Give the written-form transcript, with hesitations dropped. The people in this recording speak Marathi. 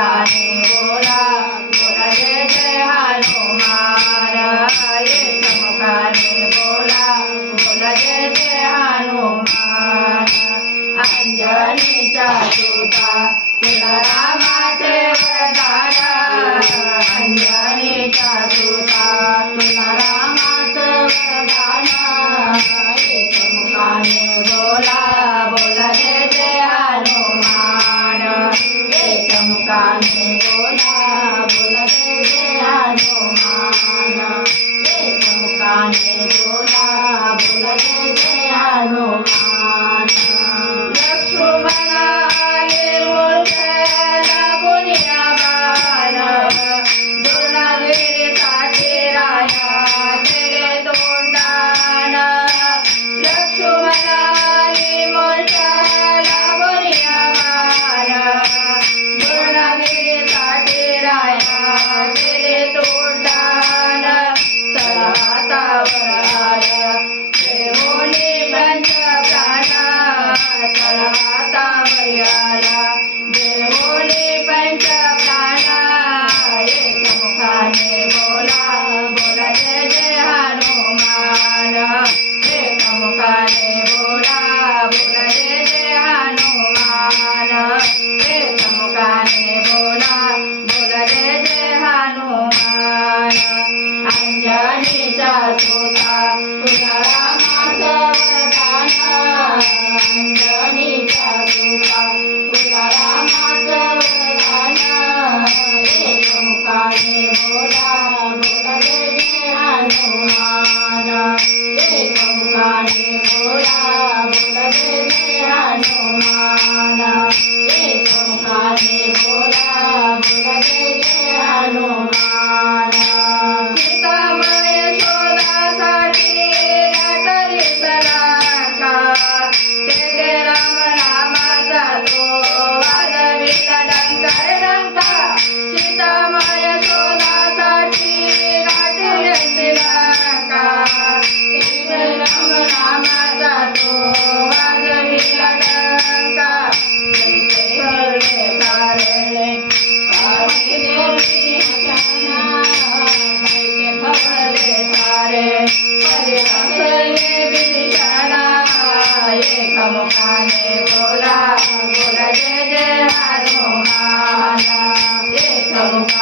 मुखाने बोला बोला जय जय हनुमान एक मुखाने बोला बोला जय जय हनुमान अंजनीचा सुता तुला रामाचे वरदान अंजनीचा सुता तुला रामाचं वरदान एक मुखाने बोला बोला जय जय हनुमान एक मुखाने बोला बोला जय जय हनुमान एक मुखाने बोला बोला जय जय हनुमान लक्ष्मणाने मूर्छेला गुनिया बाण दुर्नागिरीसाठी राया केले तोंडान लक्ष्मणाने मूर्छेला गुनिया बाण दुर्नागिरीसाठी राया केले तोंडान तळहातावर आलं देवोनी पंचप्राण तळहातावर आला देवोनी पंचप्राण एक मुखाने बोला बोला जय जय हनुमान एक मुखाने बोला बोला जय जय हनुमान एक मुखाने बोला बोला जय जय हनुमान अंजनीचा सुता तुला रामाचं वरदान अंजनीचा सुता तुला रामाचं वरदान एक मुखाने बोला बोला जय जय हनुमान एक मुखाने बोला बोला जय जय हनुमान एक मुखाने बोला बोला जय जय हनुमान सीतामाय शोधासाठी नाटली सलाका तेथे राम रामाचा तो वाजविला डंका डंका सीतामाय शोधासाठी गाठले सलाका तेथे राम रामाचा तो वाजविला डंका भरले सारे भरले सारे एक मुखाने बोला बोला जय जय हनुमान एक मुखाने